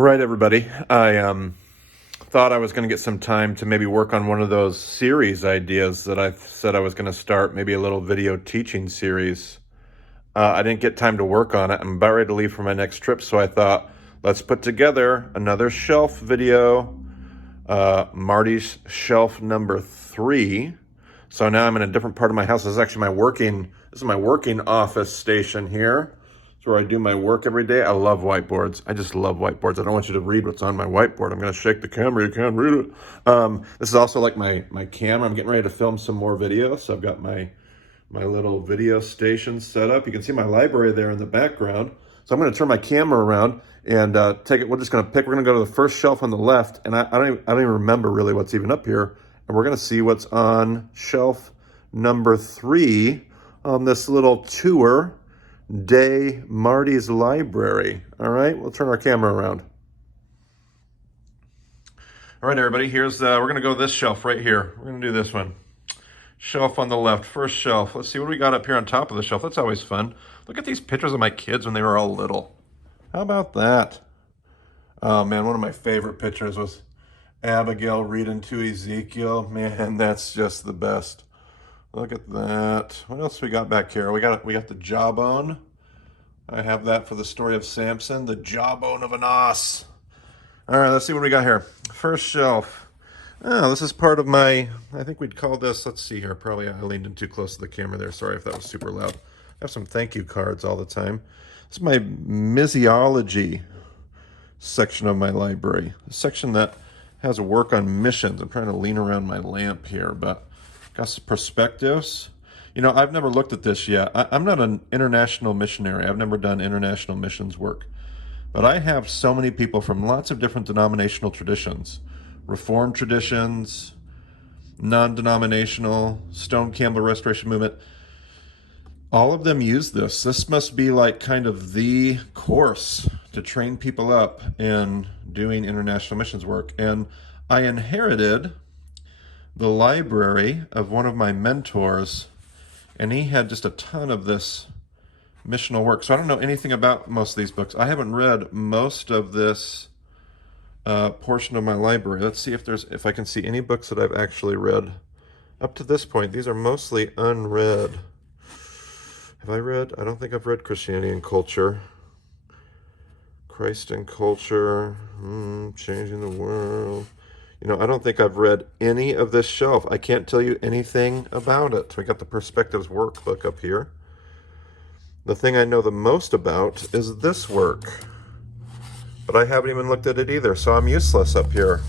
Right, everybody. I thought I was going to get some time to maybe work on one of those series ideas that I said I was going to start, maybe a little video teaching series. I didn't get time to work on it. I'm about ready to leave for my next trip, so I thought, let's put together another shelf video, Marty's shelf number 3. So now I'm in a different part of my house. This is actually this is my working office station here. It's where I do my work every day. I love whiteboards. I just love whiteboards. I don't want you to read what's on my whiteboard. I'm going to shake the camera. You can't read it. This is also like my camera. I'm getting ready to film some more videos. So I've got my little video station set up. You can see my library there in the background. So I'm going to turn my camera around and take it. We're just going to pick. We're going to go to the first shelf on the left, and I don't even remember really what's even up here. And we're going to see what's on shelf number 3 on this little tour day Marty's library. All right, we'll turn our camera around. All right, everybody, we're going to go to this shelf right here. We're going to do this one. Shelf on the left, first shelf. Let's see what we got up here on top of the shelf. That's always fun. Look at these pictures of my kids when they were all little. How about that? Oh man, one of my favorite pictures was Abigail reading to Ezekiel. Man, that's just the best. Look at that. What else we got back here? We got the jawbone. I have that for the story of Samson, the jawbone of an ox. All right, let's see what we got here. First shelf. Oh, this is part of my, I think we'd call this, let's see here, probably I leaned in too close to the camera there. Sorry if that was super loud. I have some thank you cards all the time. This is my Missiology section of my library. A section that has a work on missions. I'm trying to lean around my lamp here, but got some perspectives. You know, I've never looked at this yet. I'm not an international missionary. I've never done international missions work. But I have so many people from lots of different denominational traditions. Reformed traditions, non-denominational, Stone Campbell Restoration Movement. All of them use this. This must be like kind of the course to train people up in doing international missions work. And I inherited the library of one of my mentors, and he had just a ton of this missional work. So I don't know anything about most of these books. I haven't read most of this portion of my library. Let's see if I can see any books that I've actually read up to this point. These are mostly unread. Have I read? I don't think I've read Christianity and Culture. Christ and Culture, Changing the World. You know, I don't think I've read any of this shelf. I can't tell you anything about it. We got the Perspectives workbook up here. The thing I know the most about is this work, but I haven't even looked at it either, so I'm useless up here.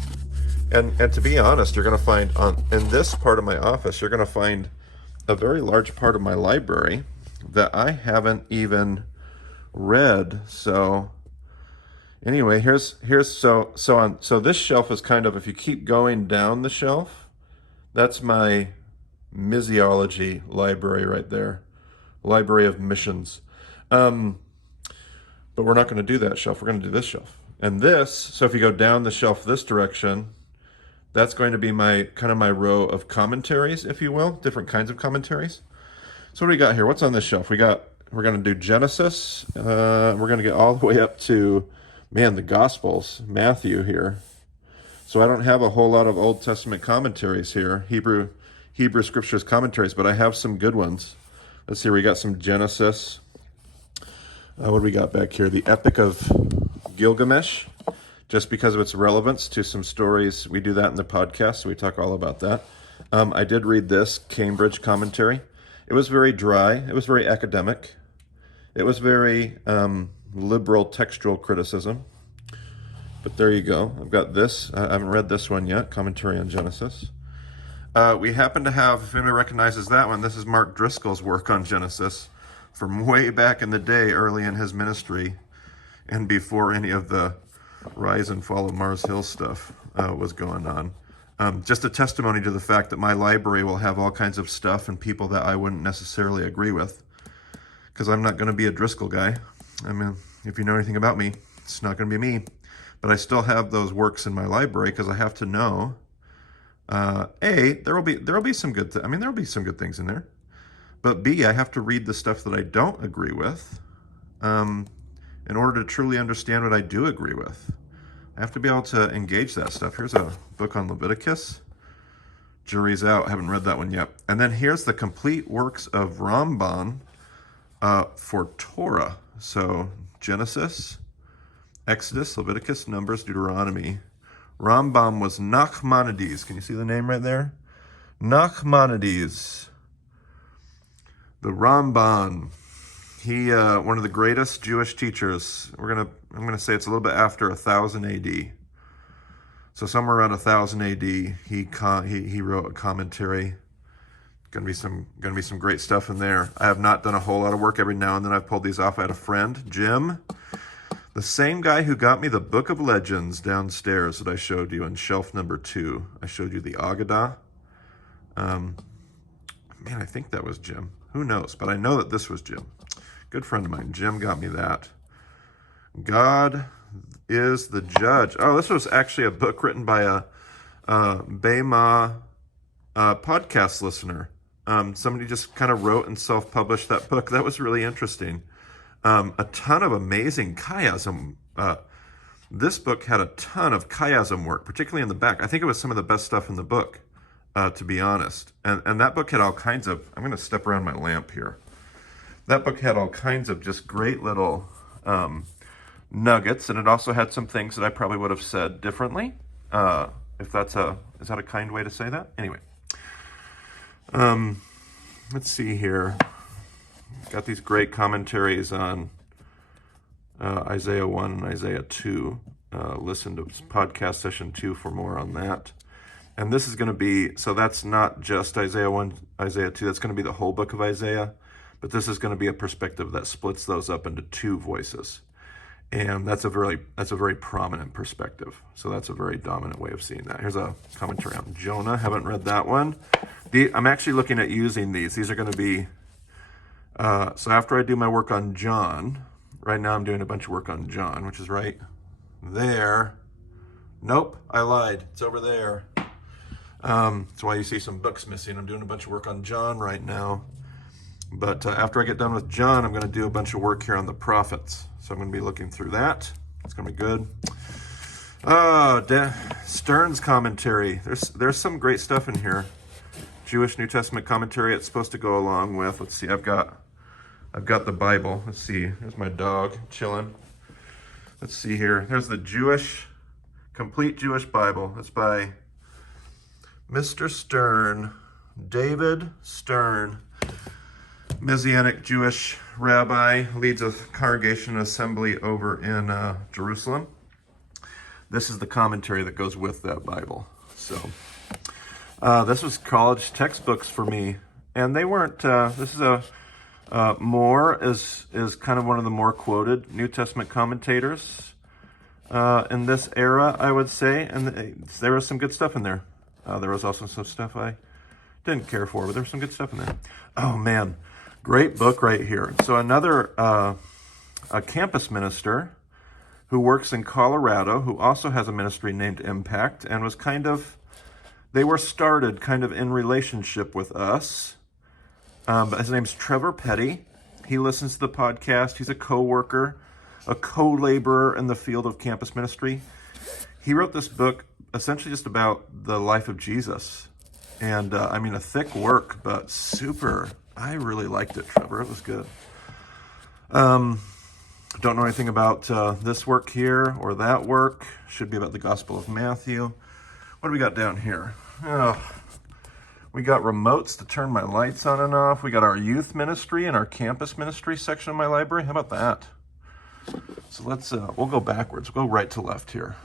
And to be honest, you're going to find in this part of my office, you're going to find a very large part of my library that I haven't even read. So anyway, so this shelf is kind of, if you keep going down the shelf, that's my Missiology library right there. Library of Missions. But we're not going to do that shelf. We're going to do this shelf. And this, so if you go down the shelf this direction, that's going to be my kind of my row of commentaries, if you will, different kinds of commentaries. So what do we got here? What's on this shelf? We're going to do Genesis. We're going to get all the way up to, man, the Gospels, Matthew here. So I don't have a whole lot of Old Testament commentaries here, Hebrew Scriptures commentaries, but I have some good ones. Let's see, we got some Genesis. What do we got back here? The Epic of Gilgamesh, just because of its relevance to some stories. We do that in the podcast, so we talk all about that. I did read this Cambridge commentary. It was very dry. It was very academic. It was very liberal textual criticism. But there you go. I've got this. I haven't read this one yet, Commentary on Genesis. We happen to have, if anybody recognizes that one, this is Mark Driscoll's work on Genesis from way back in the day, early in his ministry, and before any of the rise and fall of Mars Hill stuff was going on. Just a testimony to the fact that my library will have all kinds of stuff and people that I wouldn't necessarily agree with, because I'm not going to be a Driscoll guy. I mean, if you know anything about me, it's not going to be me. But I still have those works in my library because I have to know. There'll be some good. There'll be some good things in there. But B, I have to read the stuff that I don't agree with, in order to truly understand what I do agree with. I have to be able to engage that stuff. Here's a book on Leviticus. Jury's out. I haven't read that one yet. And then here's the complete works of Ramban for Torah. So Genesis, Exodus, Leviticus, Numbers, Deuteronomy. Rambam was Nachmanides. Can you see the name right there? Nachmanides. The Ramban. He, one of the greatest Jewish teachers. I'm gonna say it's a little bit after 1000 AD. So somewhere around 1000 AD, he wrote a commentary. Gonna be some great stuff in there. I have not done a whole lot of work. Every now and then I've pulled these off. I had a friend, Jim, the same guy who got me the Book of Legends downstairs that I showed you on shelf number 2. I showed you the Agadah. Man, I think that was Jim. Who knows? But I know that this was Jim. Good friend of mine. Jim got me that. God is the Judge. Oh, this was actually a book written by a Bema podcast listener. Somebody just kind of wrote and self-published that book. That was really interesting. A ton of amazing chiasm. This book had a ton of chiasm work, particularly in the back. I think it was some of the best stuff in the book, to be honest. And that book had all kinds of, I'm going to step around my lamp here. That book had all kinds of just great little nuggets, and it also had some things that I probably would have said differently. If that's is that a kind way to say that? Anyway. Let's see here. Got these great commentaries on Isaiah 1 and Isaiah 2. Listen to podcast session 2 for more on that. And this is going to be, so that's not just Isaiah 1, Isaiah 2. That's going to be the whole book of Isaiah. But this is going to be a perspective that splits those up into 2 voices. And that's a very prominent perspective. So that's a very dominant way of seeing that. Here's a commentary on Jonah. Haven't read that one. I'm actually looking at using these. These are going to be, so after I do my work on John, right now I'm doing a bunch of work on John, which is right there. Nope, I lied. It's over there. That's why you see some books missing. I'm doing a bunch of work on John right now. But after I get done with John, I'm going to do a bunch of work here on the prophets. So I'm going to be looking through that. It's going to be good. Stern's commentary. There's some great stuff in here. Jewish New Testament commentary it's supposed to go along with. Let's see, I've got the Bible. Let's see. There's my dog chilling. Let's see here. There's the complete Jewish Bible. It's by Mr. Stern, David Stern. Messianic Jewish rabbi, leads a congregation assembly over in Jerusalem. This is the commentary that goes with that Bible. So this was college textbooks for me, and they weren't. This is Moore is kind of one of the more quoted New Testament commentators in this era, I would say, and there was some good stuff in there. There was also some stuff I didn't care for, but there was some good stuff in there. Oh man. Great book right here. So another a campus minister who works in Colorado, who also has a ministry named Impact, and was they were started kind of in relationship with us. But his name's Trevor Petty. He listens to the podcast. He's a co-worker, a co-laborer in the field of campus ministry. He wrote this book essentially just about the life of Jesus. And I mean, a thick work, but super. I really liked it, Trevor. It was good. Don't know anything about this work here or that work. Should be about the Gospel of Matthew. What do we got down here? Oh, we got remotes to turn my lights on and off. We got our youth ministry and our campus ministry section of my library. How about that? So let's, we'll go backwards. We'll go right to left here.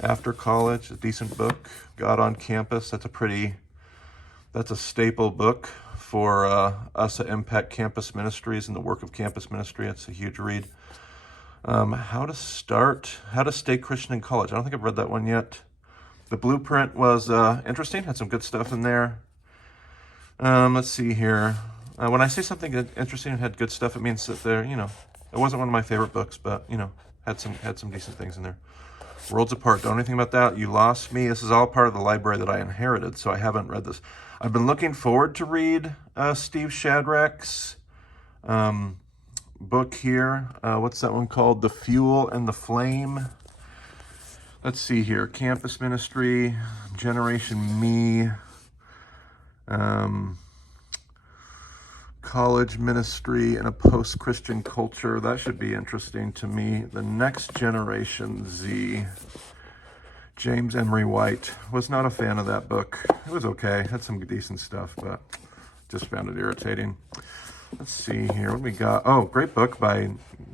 After College, a decent book. God on Campus, that's a staple book for us at Impact Campus Ministries and the work of campus ministry. It's a huge read. How to Stay Christian in College. I don't think I've read that one yet. The Blueprint was interesting, had some good stuff in there. Let's see here. When I say something interesting and had good stuff, it means that it wasn't one of my favorite books, but had some decent things in there. Worlds Apart, don't know anything about that. You Lost Me. This is all part of the library that I inherited, so I haven't read this. I've been looking forward to read Steve Shadrach's book here. What's that one called? The Fuel and the Flame. Let's see here. Campus ministry, Generation Me, college ministry in a post-Christian culture. That should be interesting to me. The Next Generation Z. James Emery White. Was not a fan of that book. It was okay. Had some decent stuff, but just found it irritating. Let's see here. What we got? Oh, great book by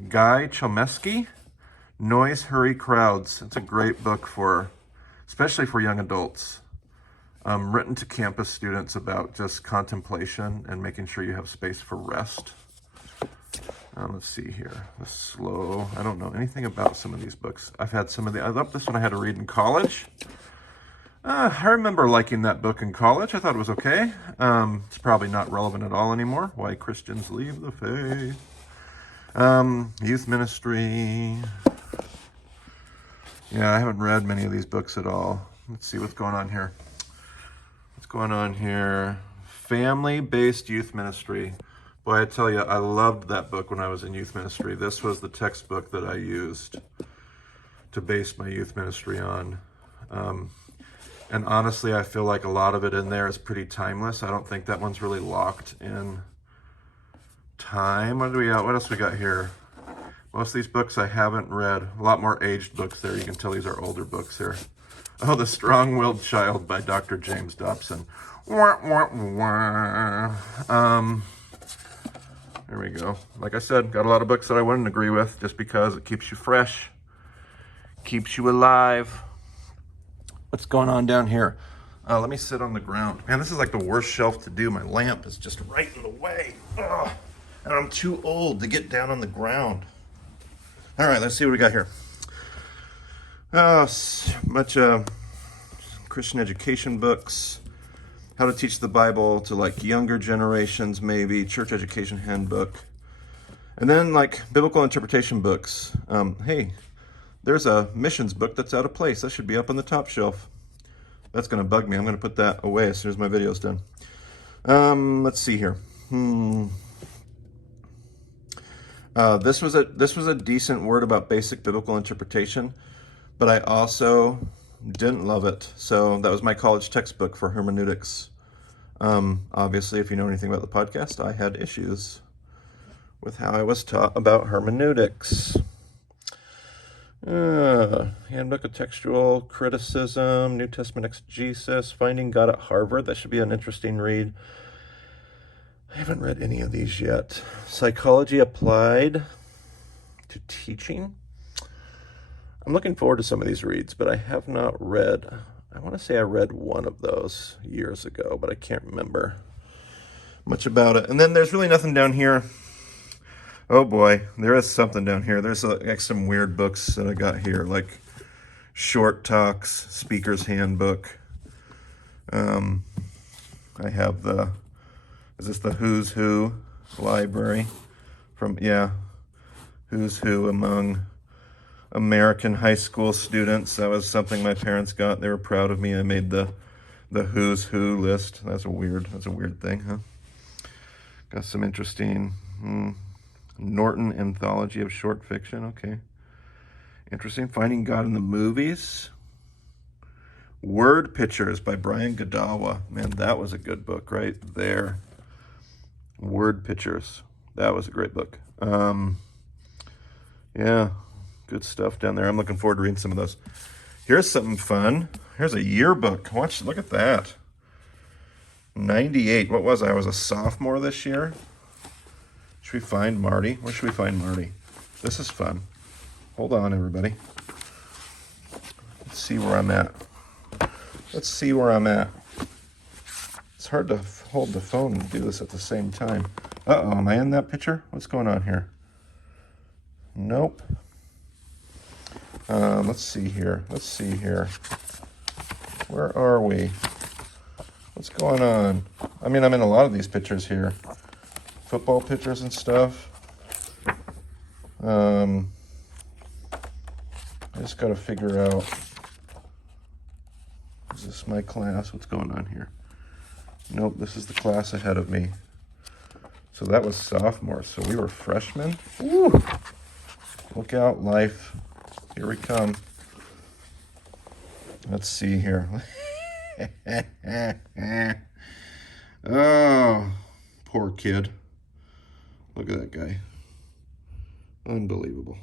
Guy Chomsky. Noise, Hurry, Crowds. It's a great book for, especially for young adults. Written to campus students about just contemplation and making sure you have space for rest. Let's see here. The Slow. I don't know anything about some of these books. I've had some of the. I love this one. I had to read in college. I remember liking that book in college. I thought it was okay. It's probably not relevant at all anymore. Why Christians Leave the Faith. Youth ministry. Yeah, I haven't read many of these books at all. Let's see what's going on here. What's going on here? Family-based youth ministry. Boy, I tell you, I loved that book when I was in youth ministry. This was the textbook that I used to base my youth ministry on. And honestly, I feel like a lot of it in there is pretty timeless. I don't think that one's really locked in time. What else we got here? Most of these books I haven't read. A lot more aged books there. You can tell these are older books here. Oh, The Strong-Willed Child by Dr. James Dobson. Wah, wah, wah. There we go. Like I said, got a lot of books that I wouldn't agree with just because it keeps you fresh, keeps you alive. What's going on down here? Let me sit on the ground. Man, this is like the worst shelf to do. My lamp is just right in the way. Ugh. And I'm too old to get down on the ground. All right, let's see what we got here. Much Christian education books. How to teach the Bible to like younger generations, maybe. Church education handbook. And then like biblical interpretation books. Hey, there's a missions book that's out of place. That should be up on the top shelf. That's going to bug me. I'm going to put that away as soon as my video's done. Let's see here. This was a decent word about basic biblical interpretation, but I also didn't love it. So that was my college textbook for hermeneutics. Obviously, if you know anything about the podcast, I had issues with how I was taught about hermeneutics. Handbook of Textual Criticism, New Testament Exegesis, Finding God at Harvard. That should be an interesting read. I haven't read any of these yet. Psychology Applied to Teaching. I'm looking forward to some of these reads, but I have not read. I want to say I read one of those years ago, but I can't remember much about it. And then there's really nothing down here. Oh boy, there is something down here. There's like some weird books that I got here, like Short Talks, Speaker's Handbook. I have is this the Who's Who library? Who's Who among American high school students. That was something my parents got. They were proud of me. I made the Who's Who list. That's a weird thing, huh? Got some interesting Norton Anthology of Short Fiction. Okay. Interesting. Finding God in the Movies. Word Pictures by Brian Godawa. Man, that was a good book right there. Word Pictures. That was a great book. Yeah, good stuff down there. I'm looking forward to reading some of those. Here's something fun. Here's a yearbook. Look at that. 98. What was I? I was a sophomore this year. Should we find Marty? Where should we find Marty? This is fun. Hold on, everybody. Let's see where I'm at. It's hard to hold the phone and do this at the same time. Uh-oh, am I in that picture? What's going on here? Nope. Let's see here. Where are we? What's going on? I mean, I'm in a lot of these pictures here. Football pictures and stuff. I just got to figure out, is this my class? What's going on here? Nope, this is the class ahead of me. So that was sophomore, so we were freshmen. Woo! Look out, life. Here we come. Let's see here. Oh, poor kid. Look at that guy. Unbelievable.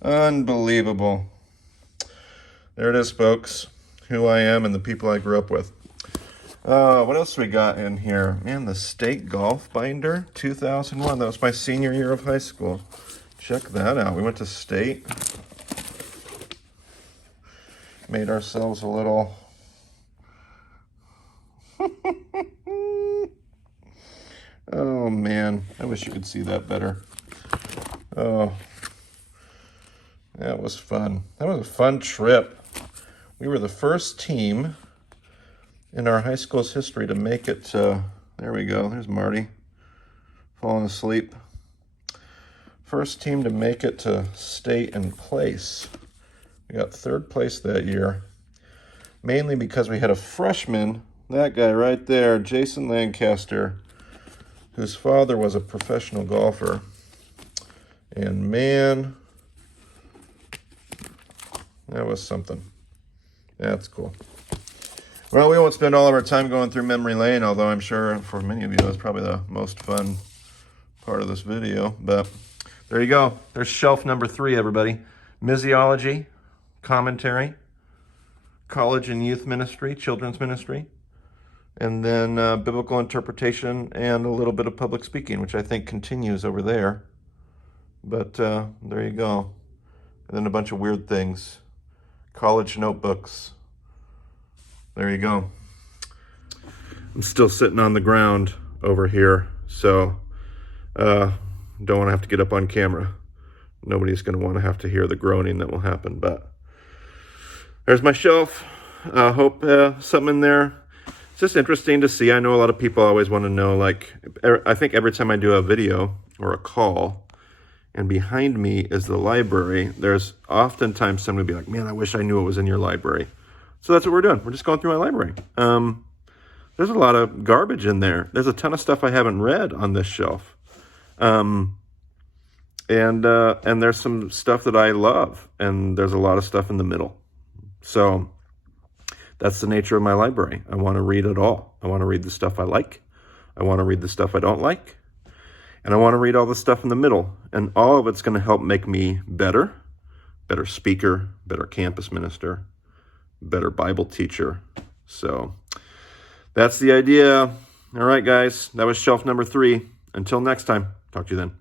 Unbelievable. There it is, folks. Who I am and the people I grew up with. What else we got in here? Man, the State Golf Binder, 2001. That was my senior year of high school. Check that out. We went to State. Made ourselves a little... Oh, man. I wish you could see that better. Oh, that was fun. That was a fun trip. We were the first team in our high school's history to make it to, there we go, there's Marty, falling asleep. First team to make it to state and place. We got third place that year, mainly because we had a freshman, that guy right there, Jason Lancaster, whose father was a professional golfer. And man, that was something. That's cool. Well, we won't spend all of our time going through memory lane, although I'm sure for many of you that's probably the most fun part of this video. But there you go. There's shelf number 3, everybody. Missiology, commentary, college and youth ministry, children's ministry, and then biblical interpretation and a little bit of public speaking, which I think continues over there. But there you go. And then a bunch of weird things. College notebooks. There you go. I'm still sitting on the ground over here, so don't want to have to get up on camera. Nobody's going to want to have to hear the groaning that will happen, but there's my shelf. Hope something in there. It's just interesting to see. I know a lot of people always want to know, like, I think every time I do a video or a call, and behind me is the library, there's oftentimes somebody be like, man, I wish I knew what was in your library. So that's what we're doing. We're just going through my library. There's a lot of garbage in there. There's a ton of stuff I haven't read on this shelf. And there's some stuff that I love, and there's a lot of stuff in the middle. So that's the nature of my library. I want to read it all. I want to read the stuff I like. I want to read the stuff I don't like. And I want to read all the stuff in the middle. And all of it's going to help make me better speaker, better campus minister, better Bible teacher. So that's the idea. All right, guys, that was shelf number 3. Until next time, talk to you then.